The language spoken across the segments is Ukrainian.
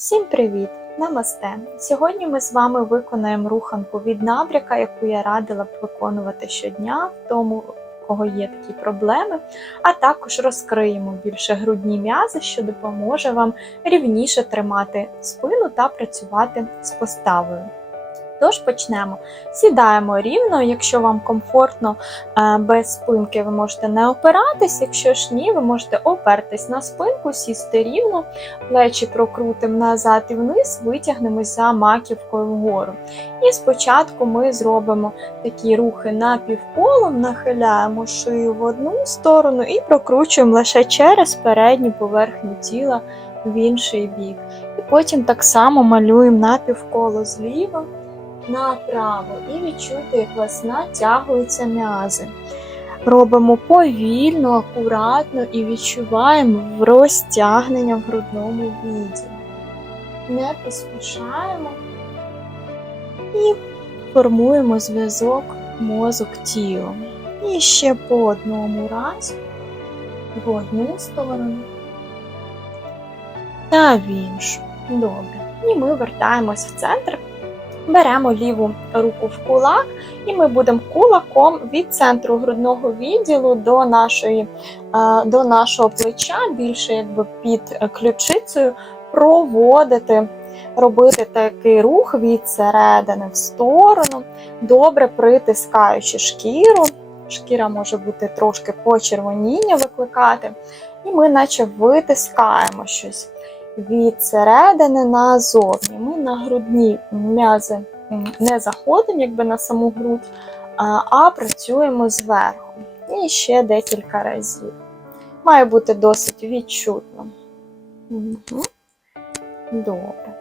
Всім привіт! Намасте! Сьогодні ми з вами виконаємо руханку від набряка, яку я радила б виконувати щодня в тому, в кого є такі проблеми, а також розкриємо більше грудні м'язи, що допоможе вам рівніше тримати спину та працювати з поставою. Тож почнемо. Сідаємо рівно, якщо вам комфортно е, без спинки, ви можете не опиратись, якщо ж ні, ви можете опертись на спинку, сісти рівно, плечі прокрутимо назад і вниз, витягнемось за маківкою вгору. І спочатку ми зробимо такі рухи напівколом, нахиляємо шию в одну сторону і прокручуємо лише через передню поверхню тіла в інший бік. І потім так само малюємо напівколо зліва направо і відчуйте, як вас натягуються м'язи. Робимо повільно, акуратно і відчуваємо розтягнення в грудному відділі. Не поспішаємо і формуємо зв'язок мозок тіло. І ще по одному разу в одну сторону та в іншу. Добре. І ми вертаємось в центр. Беремо ліву руку в кулак, і ми будемо кулаком від центру грудного відділу до нашої, е, до нашого плеча, більше якби під ключицею, проводити, робити такий рух від середини в сторону, добре притискаючи шкіру. Шкіра може бути трошки почервоніння викликати, і ми наче витискаємо щось від середини назовні. Ми на грудні м'язи не заходимо, якби на саму грудь, а, працюємо зверху. І ще декілька разів. Має бути досить відчутно. Угу. Добре.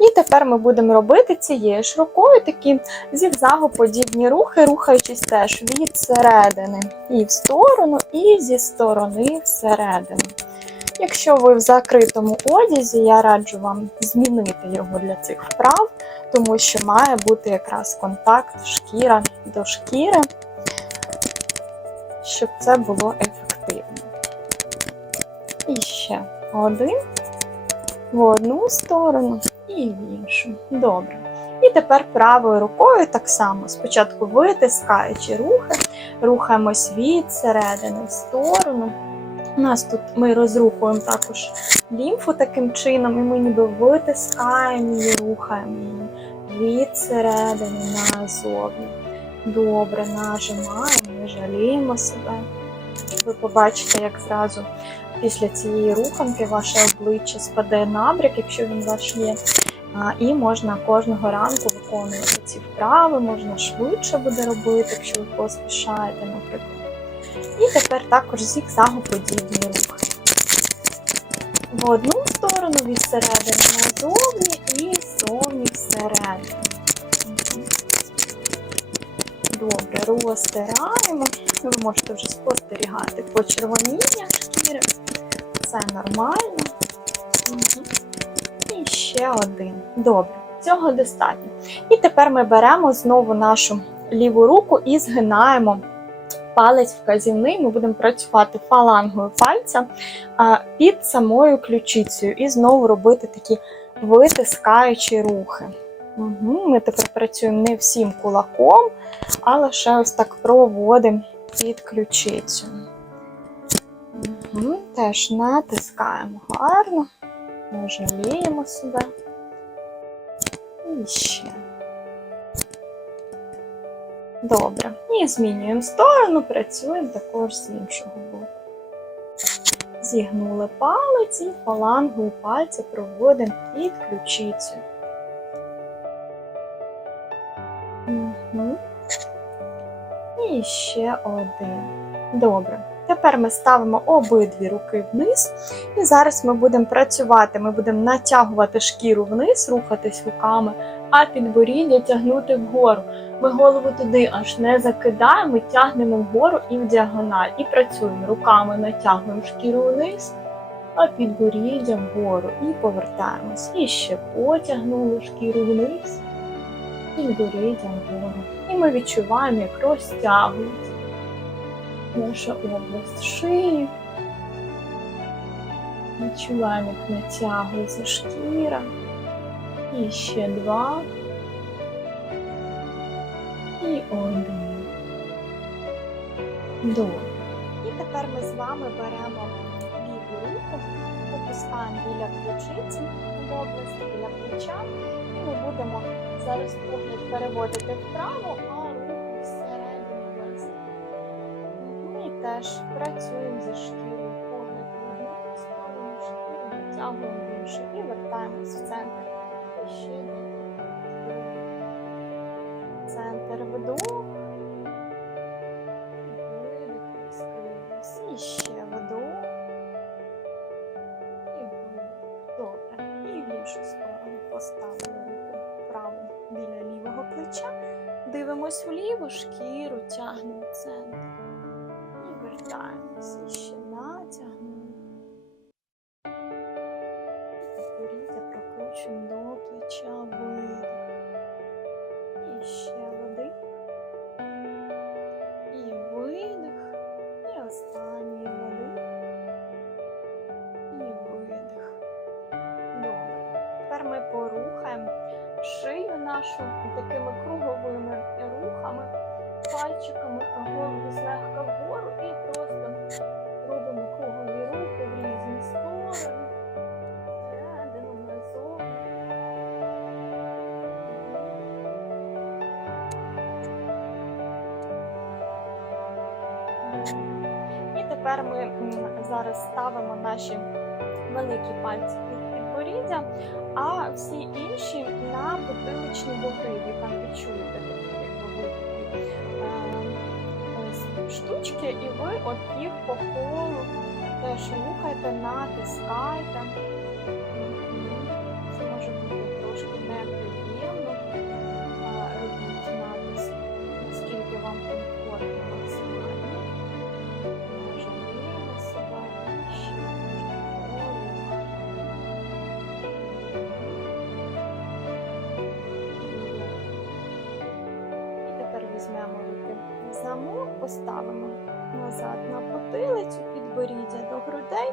І тепер ми будемо робити цією ж рукою такі зігзагоподібні рухи, рухаючись теж від середини і в сторону, і зі сторони всередину. Якщо ви в закритому одязі, я раджу вам змінити його для цих вправ, тому що має бути якраз контакт шкіра до шкіри, щоб це було ефективно. І ще один в одну сторону і в іншу. Добре. І тепер правою рукою так само. Спочатку витискаючи рухи, рухаємось від середини в сторону. У нас тут ми розрухуємо також лімфу таким чином, і ми ніби витискаємо її, рухаємо її від середини назовні. Добре, нажимаємо, не жаліємо себе. Ви побачите, як зразу після цієї руханки ваше обличчя спаде набряк, якщо він ваш є. І можна кожного ранку виконувати ці вправи, можна швидше буде робити, якщо ви поспішаєте, наприклад. І тепер також зігзагоподібні рухи. В одну сторону від середини назовні і зовні всередину. Добре, розтираємо. Ви можете вже спостерігати почервоніння шкіри. Це нормально. І ще один. Добре, цього достатньо. І тепер ми беремо знову нашу ліву руку і згинаємо палець вказівний, ми будемо працювати фалангою пальця під самою ключицею і знову робити такі витискаючі рухи. Угу. Ми тепер працюємо не всім кулаком, а лише ось так проводимо під ключицю. Угу. Теж натискаємо гарно, не жаліємо себе. І ще. Добре. І змінюємо сторону, працюємо також з іншого боку. Зігнули палець і фалангою пальця проводимо під ключицю. Угу. І ще один. Добре. Тепер ми ставимо обидві руки вниз, і зараз ми будемо працювати. Ми будемо натягувати шкіру вниз, рухатись руками, а підборіддя тягнути вгору. Ми голову туди аж не закидаємо, тягнемо вгору і в діагональ. І працюємо руками, натягуємо шкіру вниз, а підборіддя вгору. І повертаємось. І ще потягнули шкіру вниз, підборіддя вгору. І ми відчуваємо, як розтягується наша область шиї. Відчуваємо, як натягується шкіра. І ще два. І один. Добре. І тепер ми з вами беремо ліву руку, опускаємо біля ключиці в область, біля плеча. І ми будемо зараз погляд переводити вправо, а руку всередину. Ну і теж працюємо зі шкірою. Погляд в одну сторону шкіру, витягуємо іншу і вертаємось в центр. І ще нашу такими круговими рухами, пальчиками голову злегка вгору і просто робимо кругові рухи в різні сторони. Всередину. І тепер ми зараз ставимо наші великі пальці під а всі інші на потиличні бугри. Ви там відчуєте такі великі е, штучки, і ви от їх по колу теж рухайте, натискайте. Поставимо назад на потилицю, підборіддя до грудей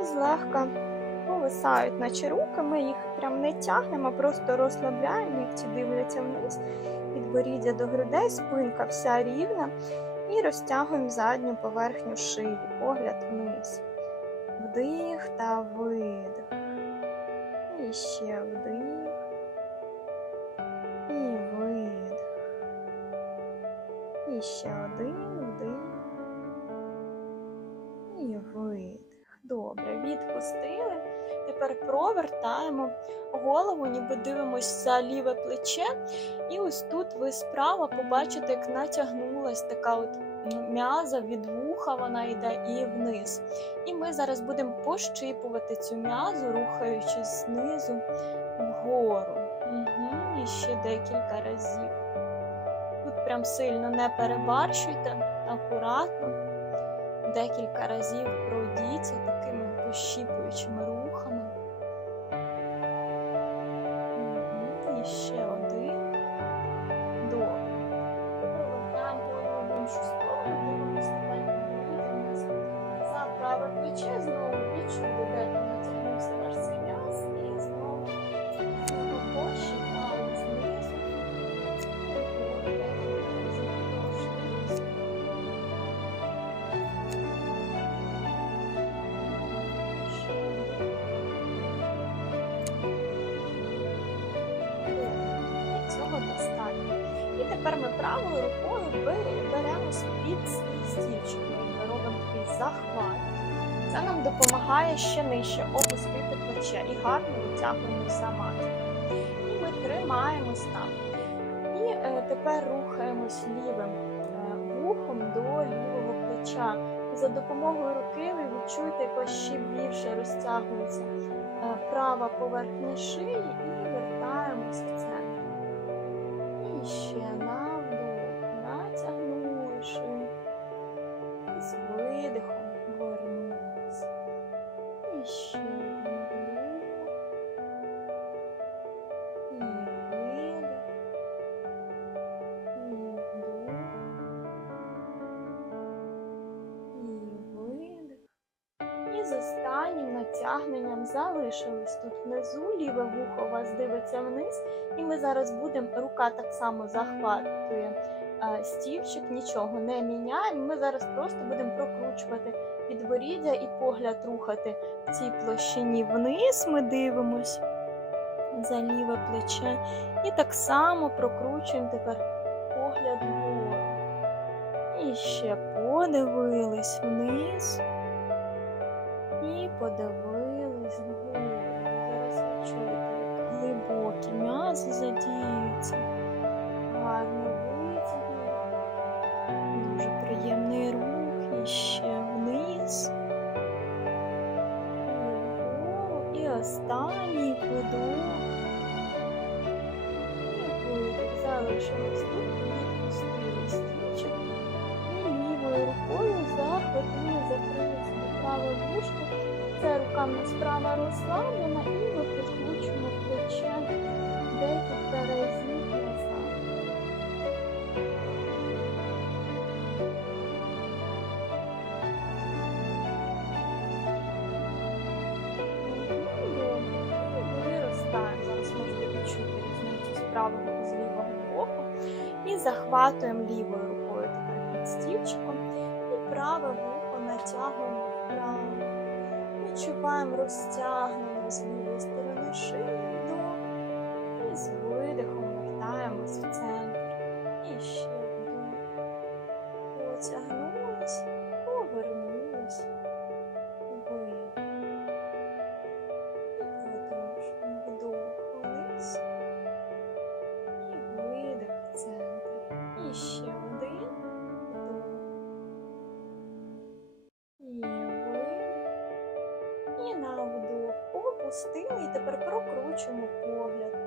і злегка повисають, наче руки. Ми їх прям не тягнемо, просто розслабляємо, нігті дивляться вниз, підборіддя до грудей, спинка вся рівна. І розтягуємо задню поверхню шиї, погляд вниз. Вдих та видих. І ще вдих. І ще один вдих. І видих. Добре, відпустили. Тепер провертаємо голову, ніби дивимося за ліве плече. І ось тут ви справа побачите, як натягнулась така от м'яза від вуха, вона йде і вниз. І ми зараз будемо пощипувати цю м'язу, рухаючись знизу вгору. Угу. І ще декілька разів. Прям сильно не перебарщуйте, акуратно. Декілька разів пройдіться такими пощіпуючими рухами. Захват. Це нам допомагає ще нижче опустити плече і гарно витягуємо за матку. І ми тримаємось там. І е, тепер рухаємось лівим е, вухом до лівого плеча. За допомогою руки ви відчуєте, як ще більше розтягується е, права поверхня шиї і вертаємось в центр. І ще на Витягненням залишились тут внизу, ліве вухо вас дивиться вниз, і ми зараз будемо, рука так само захватує е, стільчик, нічого не міняємо. Ми зараз просто будемо прокручувати підборіддя і погляд рухати в цій площині вниз. Ми дивимось за ліве плече. І так само прокручуємо тепер погляд вгору. І ще подивились вниз. І подивились глибокі м'язи задіюються. Гарно витягнули. Дуже приємний рух. І ще вниз. І останній видох. І видих. Залишилось тут, відпустили стічок. І лівою рукою захватили, закрили праве вушко. Ця рука в нас права розслаблена і ми підключимо плече декілька разів назад. Виростаємо. Зараз можете відчути різницю з з лівого боку. І захватуємо лівою рукою тепер під стільчиком. І праве вухо натягуємо вправо. Відчуваємо розтягнення з лівої сторони шиї вдох. І з видихом вертаємось в центр. І ще на вдох опустили. І тепер прокручуємо погляд.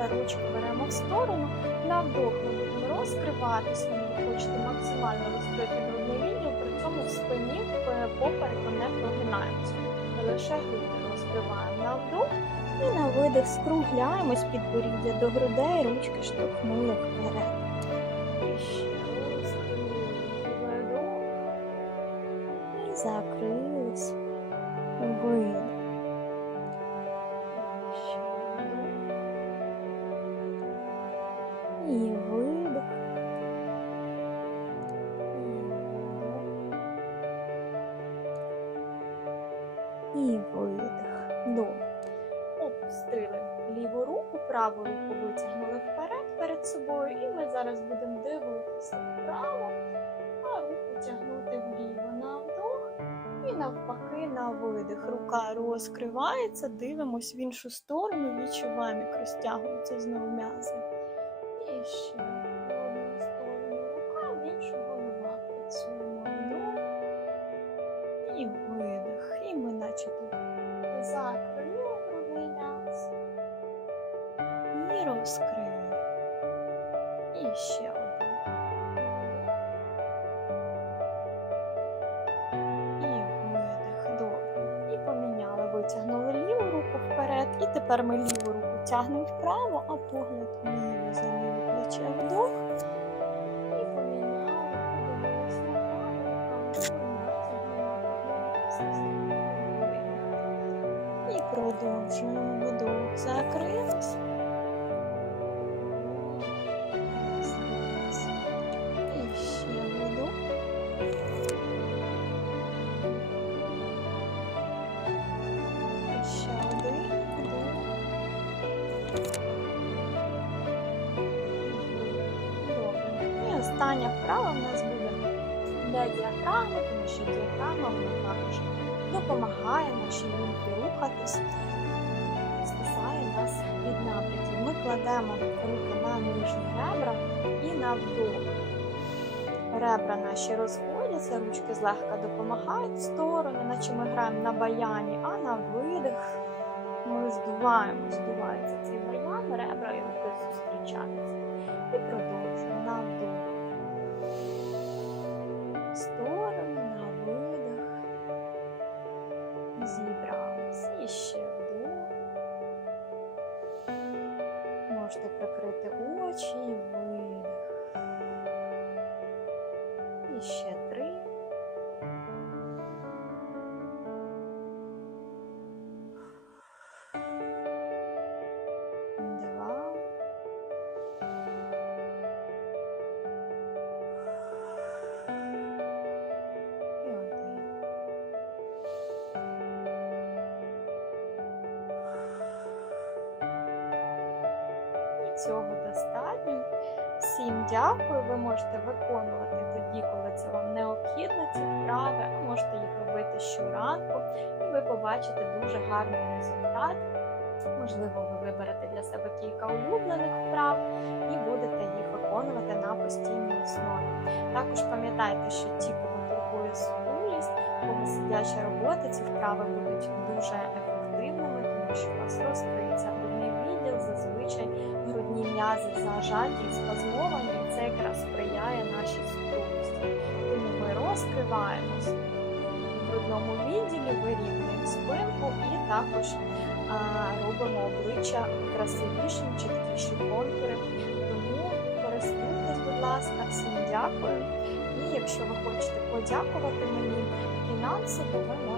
Тепер ручку беремо в сторону. На вдох ми будемо розкриватися. Ви хочете максимально розкрити грудну лінію, при цьому в спині е, попереку не прогинаємося. Ми лише груди розкриваємо на вдох і на видих скругляємось підборіддя до грудей, ручки штовхнули вперед. Праву руку витягнули вперед перед собою, і ми зараз будемо дивитися вправо, а руку тягнути вліво на вдох і навпаки на видих. Рука розкривається, дивимось в іншу сторону, відчуваємо, як розтягуються знову м'язи. І ще і розкрили. І ще один. І видих. Добре. І поміняли. Витягнули ліву руку вперед. І тепер ми ліву руку тягнемо вправо, а погляд вліво за ліве плече вдох. І поміняли. І продовжуємо вдох. Закрились. Допомагає нашій лімфі рухатись, спасає нас від набряків. Ми кладемо руки на нижні ребра і на вдох. Ребра наші розходяться, ручки злегка допомагають в сторони, наче ми граємо на баяні, а на видих ми здуваємо, здувається цей баян, ребра і руки зустрічаються. І І ще. Можете прикрити очі і видих. Цього достатньо. Всім дякую. Ви можете виконувати тоді, коли це вам необхідно, ці вправи, а можете їх робити щоранку, і ви побачите дуже гарний результат. Можливо, ви виберете для себе кілька улюблених вправ і будете їх виконувати на постійній основі. Також пам'ятайте, що ті, кого турбує сутулість, кого сидяча робота, ці вправи будуть дуже ефективними, тому що у вас розкриється грудний відділ, зазвичай грудні м'язи зажаті і спазмовані, і це якраз сприяє нашій сутулості. Тому ми розкриваємось в грудному відділі, вирівнюємо спинку і також а, робимо обличчя красивішим, чіткіші контури. Тому користуйтесь, будь ласка, всім дякую. І якщо ви хочете подякувати мені фінансово, ви